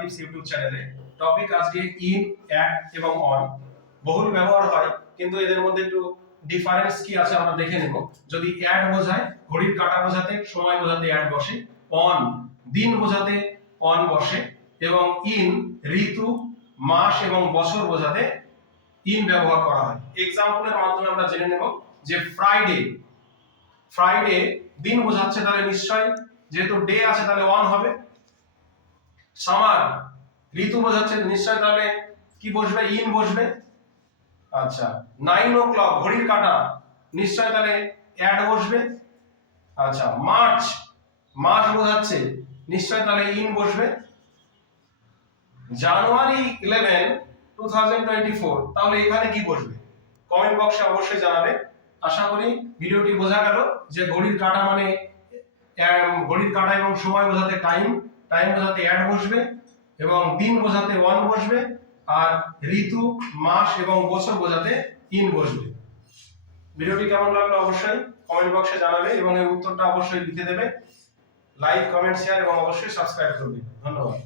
Tips YouTube চ্যানেলে topic আজকে in at এবং অন বহুল ব্যবহার হয়, কিন্তু এদের মধ্যে একটু ডিফারেন্স কি আছে আমরা দেখে নেব। যদি অ্যাড বোঝায়, ঘড়ির কাঁটা বোঝাতে, সময় বোঝাতে অ্যাড বসে। অন দিন বোঝাতে অন বসে। এবং ইন ঋতু, মাস এবং বছর বোঝাতে ইন ব্যবহার করা হয়। এক্সাম্পলের মাধ্যমে আমরা জেনে নেব যে ফ্রাইডে ফ্রাইডে দিন বোঝাচ্ছে তাহলে নিশ্চয়। যেহেতু ডে আছে তাহলে অন হবে। সামার ঋতু বোঝাচ্ছে নিশ্চয় তাহলে কি বসবে? ইন বসবে? আচ্ছা নাইন ও ক্লক ঘড়ির কাঁটা। নিশ্চয় তাহলে অ্যাড বসবে? আচ্ছা মার্চ মাস বোঝাচ্ছে, নিশ্চয় তাহলে ইন বসবে? January eleven two thousand twenty four তাহলে এখানে কি বসবে? কমেন্ট বক্সে অবশ্যই জানাবে। আশা করি ভিডিওটি বোঝা গেল যে ঘড়ির কাঁটা মানে ঘড়ির কাঁটা এবং সময় বোঝাতে টাইম টাইম বোঝাতে অ্যাড বসবে এবং দিন বোঝাতে ওয়ান বসবে আর ঋতু, মাস এবং বছর বোঝাতে ইন বসবে। ভিডিওটি কেমন লাগল অবশ্যই কমেন্ট বক্সে জানাবে এবং এই উত্তরটা অবশ্যই লিখে দেবে। লাইক কমেন্ট শেয়ার এবং অবশ্যই সাবস্ক্রাইব করবে। ধন্যবাদ।